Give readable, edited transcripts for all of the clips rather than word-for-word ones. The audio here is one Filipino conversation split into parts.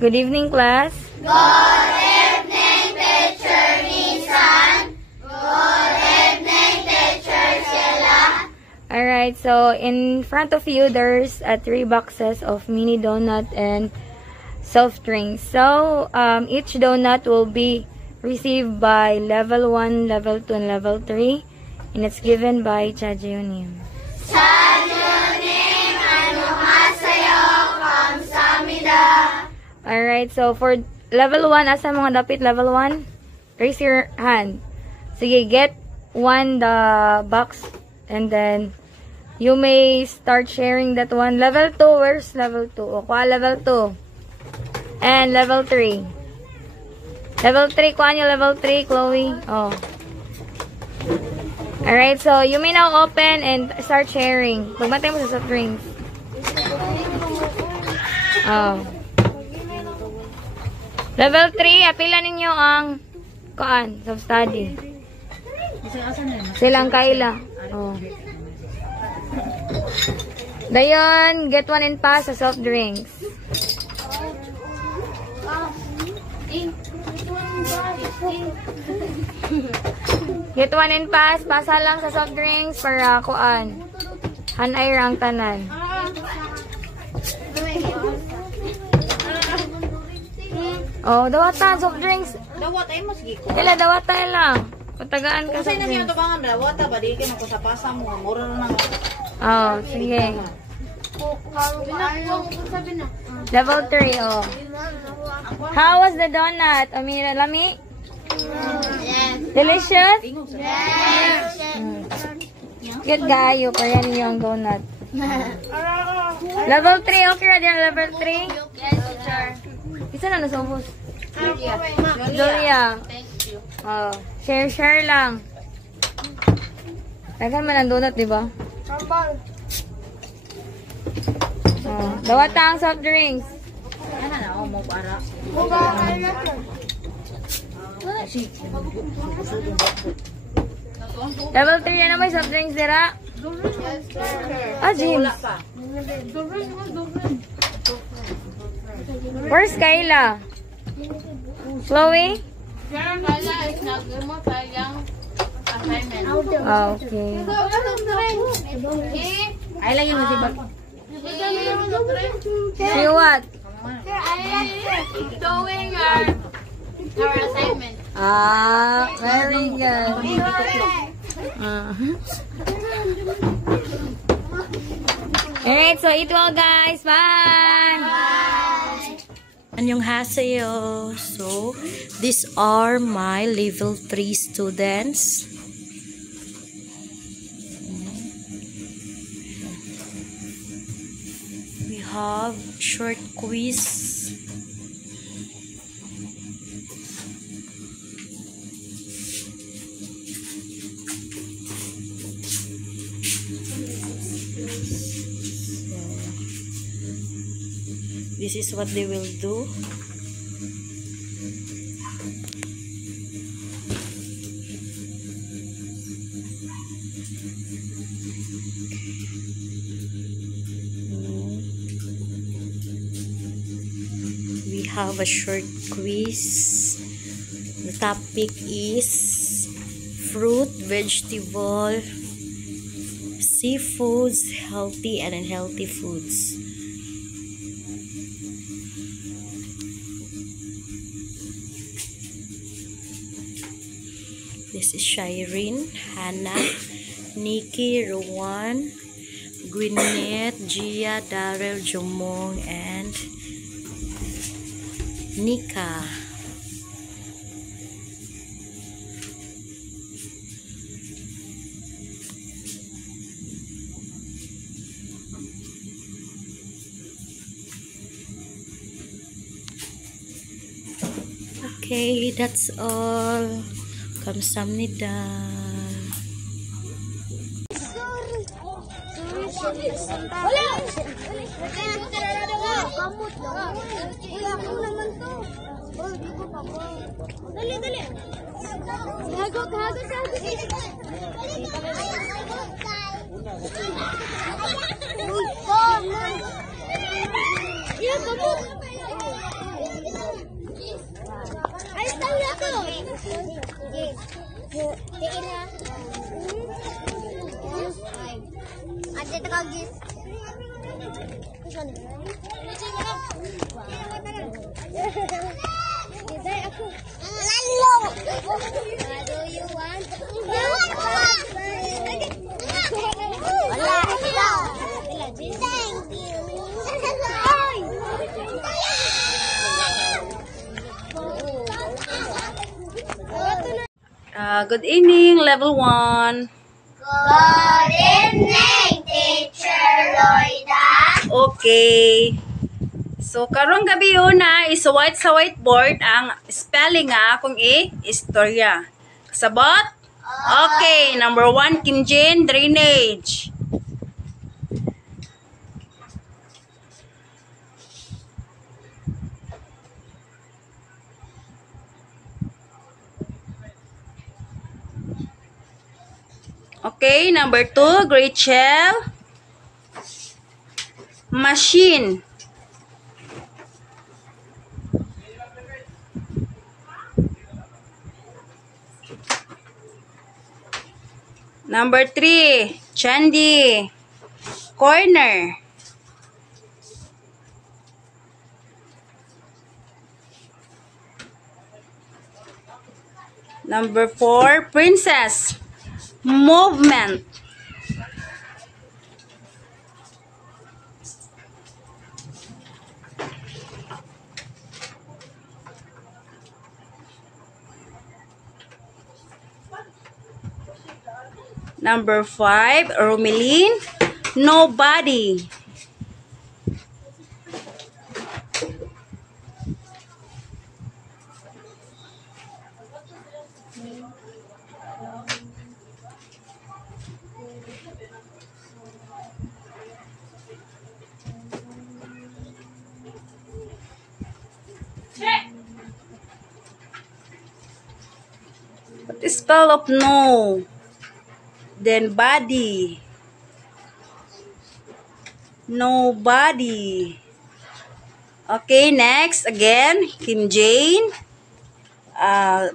Good evening, class. Good evening, Teacher Nisan. Good evening, Teacher Sheila. Alright, so in front of you, there's 3 boxes of mini donut and soft drinks. So, each donut will be received by level 1, level 2, and level 3. And it's given by Chajunim. Chajunim, annyeonghaseyo, kamsahamnida. Alright, so for level 1, asa mga dapit level 1? Raise your hand. Sige, get one the box and then you may start sharing that one. Level 2, where's level 2? O, kuha level 2. And level 3. Level 3, kuha nyo level 3, Chloe. Oh. Alright, so you may now open and start sharing. Pagmatay mo sa soft drinks. Oh. Level 3, apila ninyo ang self-study. Silang kaila. Oh. Dayon, get one and pass sa soft drinks. Get one and pass. Pasa lang sa soft drinks para kuan. Hanay rang tanan. Oh, dawatan soft drinks. Dawat ay mas giko. Kila dawatan lang. Patagaan ka sa Kasi na niyo to bang dawat ba di kay ko sa pasa mo mura na nga. Oh, sige. Level 3, oh. How was the donut? Amira, lami? Yes. Delicious? Yes. Cute gayo, kaya niyo ang donut. Level 3, okay na din level 3? Yes, teacher. Isa na nasubos. Julia. Julia. Thank you. Oh, share lang. Dagan man ang donut, di ba? Oh, dawat ang soft drinks. Ana na mo para. Level 3 na may soft drinks dira. Ah, James. Wala pa. Where's Kayla? Chloe? Kala is nagmo sayang assignment. Oh, okay. Ay lang yung masibag. See what? Doing our assignment. Ah, very good. Alright, so ito all guys. Bye! Annyeonghaseyo. So, these are my level 3 students. We have short quiz. This is what they will do. We have a short quiz. The topic is fruit, vegetable, seafoods, healthy and unhealthy foods. This is Shireen, Hannah, Nikki, Rowan, Gwyneth, Gia, Darrell, Jomong, and Nika. Okay, that's all. 감사합니다. Wala! Kamot lang. Ako naman to. Dali, dali. Hago siya. Uy, kamot. Iya, kamot. Tiin na. Ate, takagis. Day ako. Lalo! Do you want? Wala. Thank you. Good evening, level 1. Good evening, Teacher Loida. Okay. So, karong gabi una is sa whiteboard ang spelling kung istorya. Sabot? Okay. Number 1, Kim Jane, drainage. Okay, number 2, Rachel. Machine. Number 3, Chandy. Corner. Number 4, Princess. Movement. Number 5, Romeline. Nobody. What is spell of no? Then body. Nobody. Okay, next again, Kim Jane.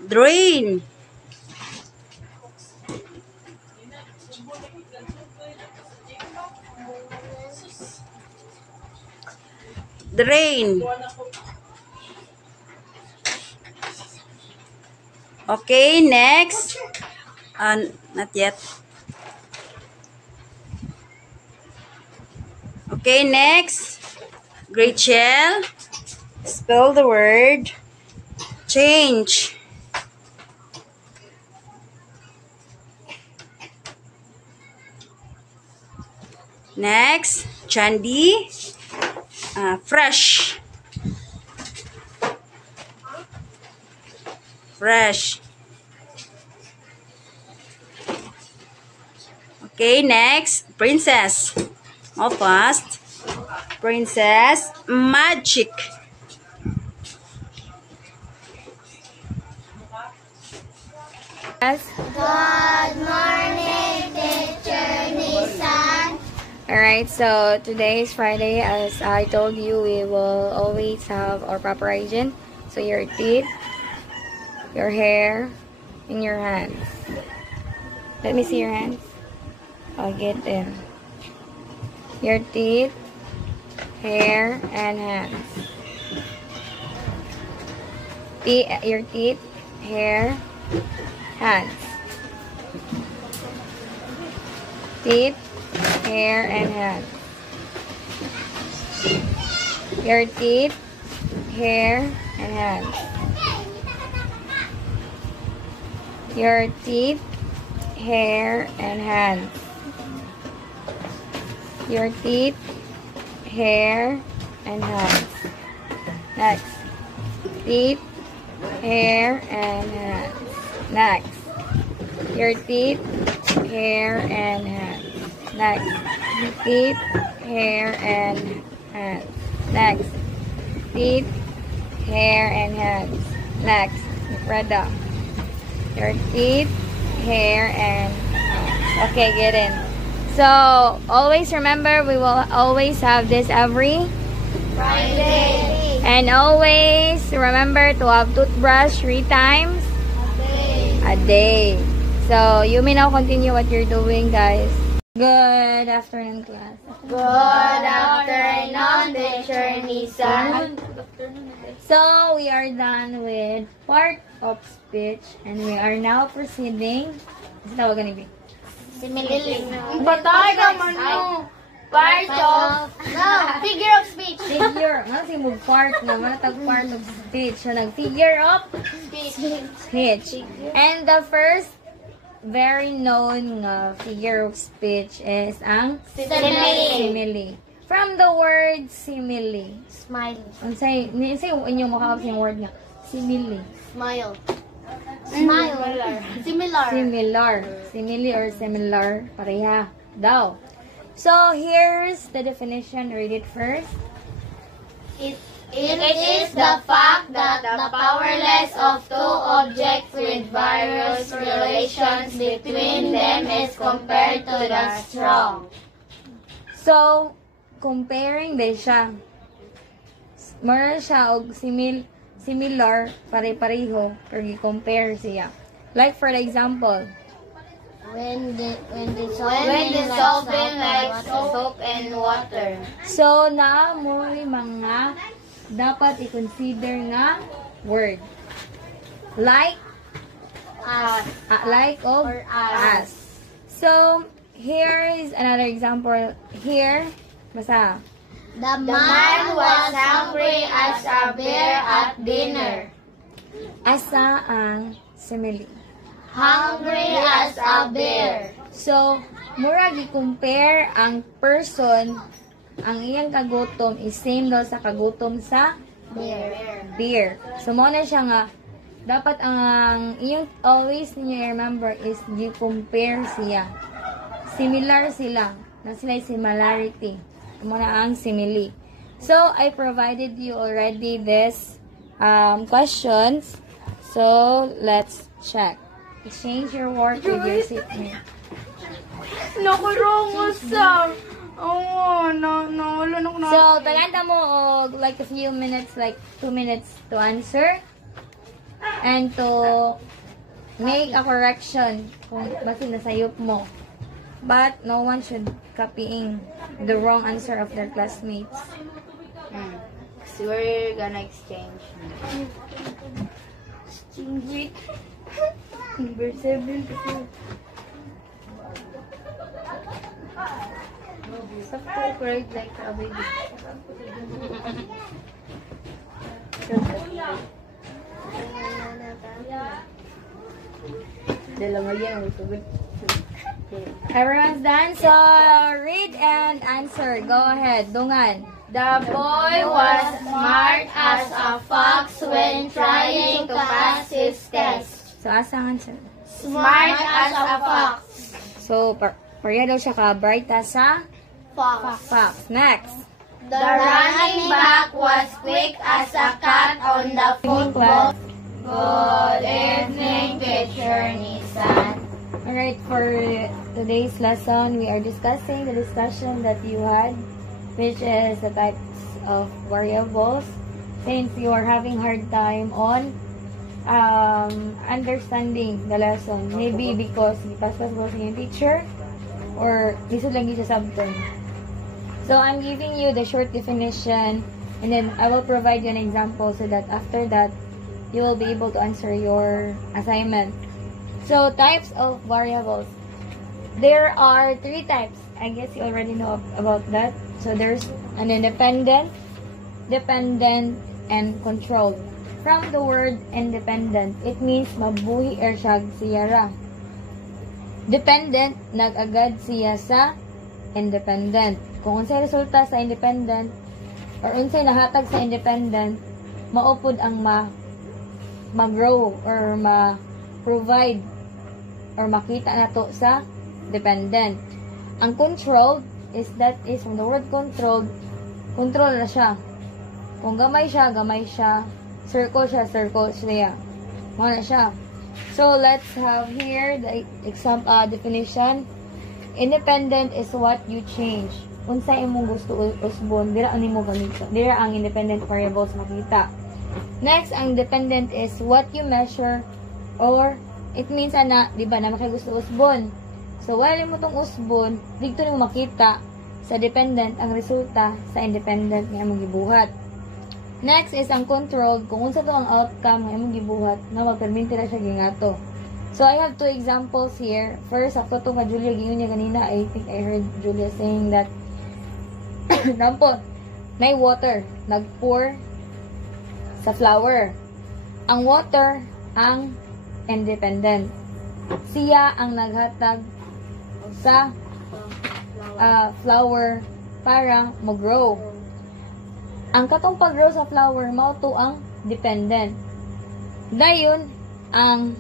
Drain. Drain. Okay, next. Not yet. Okay, next. Rachel. Spell the word change. Next, Chandy. Fresh. Fresh. Okay, next, Princess. All fast. Princess, magic. Yes. Good morning, Teacher Nisan. Alright, so today is Friday. As I told you, we will always have our proper hygiene. So your teeth, your hair, and your hands. Let me see your hands. I'll get them. Your teeth, hair, and hands. Your teeth, hair, hands. Teeth, hair, and hands. Your teeth, hair, and hands. Your teeth, hair, and hands. Your teeth, hair, and hands. Next. Teeth, hair, and hands. Next. Your teeth, hair, and hands. Next. Teeth, hair, and hands. Next. Teeth, hair, and hands. Next. Reda. Your teeth, hair, and hands. Okay, get in. So, always remember, we will always have this every Friday. And always remember to have toothbrush 3 times a day. So, you may now continue what you're doing, guys. Good afternoon, class. Good afternoon, Teacher Nisan. So, we are done with part of speech and we are now proceeding. Ano tawag ganun, Simile. Batay ka man mo. Part of, no, figure of speech. Figure. Ano si move part na? Manatag part of speech. So, nag-figure of speech. And the first very known figure of speech is ang simile. From the word simile. Smile. Unsay inyong makakap yung word nga simile. Smile. Smile. Similar. Similar. Simile or similar. Pareha daw. So, here's the definition. Read it first. It is the fact that the powerless of two objects with various relations between them is compared to the strong. So, comparing din siya. Meron siya og similar, pare-pareho, or i-compare siya. Like for example, When dissolving like soap and water. so na mo'y mga dapat i-consider nga word. Like, like of Or as. So, here is another example. Here, basta. The man was hungry as a bear at dinner. Asa ang simile. Hungry as a bear. So, mura gi-compare ang person, ang iyang kagutom is same daw sa kagutom sa bear. So, mo na siya nga, dapat ang iyong always ninyo remember is gi-compare siya. Similar sila. Na sila similarity. Mo na ang simile. So, I provided you already this questions. So, let's check. Exchange your work with your seatmate. Nakurong sa. Oo, wala na ko na. So, tagantang mo og like a few minutes, like 2 minutes to answer. And to make a correction kung basin nasayop mo. But no one should copying the wrong answer of their classmates. So we're gonna exchange. Exchange it. Number 7 to 4. Sakto, correct like the other day. Everyone's done, so read and answer. Go ahead, Dungan. The boy was smart as a fox when trying to pass his test. So, asa ang answer? Smart as a fox. So, pareha daw siya ka bright sa Fox. fox. Next. The running back was quick as a cat on the football. Good evening, Teacher Nisan. Alright, for today's lesson, we are discussing the discussion that you had, which is the types of variables. Since you are having hard time on understanding the lesson, maybe because ipaspas mo sa yung teacher, or lisod lang sa subton. So, I'm giving you the short definition, and then I will provide you an example so that after that, you will be able to answer your assignment. So, types of variables. There are 3 types. I guess you already know about that. So, there's an independent, dependent, and controlled. From the word independent, it means mabuhi or siyag siya ra. Dependent, nag-agad siya sa independent. Kung unsay resulta sa independent, or unsay nahatag sa independent, maupod ang mag-grow or ma-provide or makita na to sa dependent. Ang controlled is that is from the word controlled, control na siya. Kung gamay siya, gamay siya. Circle siya. Mga siya. So, let's have here the definition. Independent is what you change. Unsay imong gusto usbon, dira ani mo ganito. Dira ang independent variables makita. Next, ang dependent is what you measure or it means ana, di ba, na makigusto usbon. So, while mo tong usbon, dito nimo makita sa dependent ang resulta sa independent nga imong gibuhat. Next is ang controlled, kung unsa to ang outcome nga imong gibuhat na magperminti na siya gingato. So, I have two examples here. First, ako to nga Julia, gingon niya ganina, I think I heard Julia saying that, nampo, may water, nag-pour sa flower. Ang water, ang independent. Siya ang naghatag sa flower para mag-grow. Ang katong pag-grow sa flower, mao to ang dependent. Dayon, ang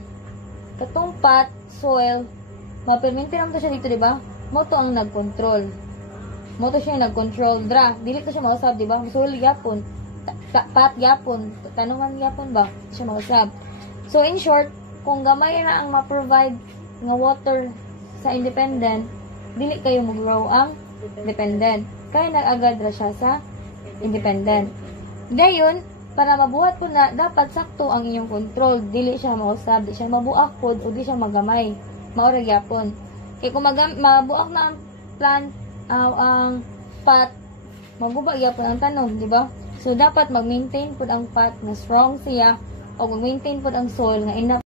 katong pot, soil, maperminti naman to siya dito, diba? Mo to ang nag-control. Mo to siya nag-control. Dra, dili to siya mausab, diba? Soil yapon. Pot yapon. Tanungan yapon ba? Siya mausab. So, in short, kung gamay na ang ma-provide nga water sa independent, dili kayo mag-grow ang dependent. Kaya nag-agad ra siya sa independent. Dayon, para mabuhat po na, dapat sakto ang inyong control. Dili siya mausab, di siya mabuak po, o di siya magamay. Maurag yapon. Kaya kung mabuak na ang plant, ang pot, maguba yapon ang tanom, di ba? So, dapat mag-maintain po ang pot na strong siya, o mag-maintain po ang soil nga enough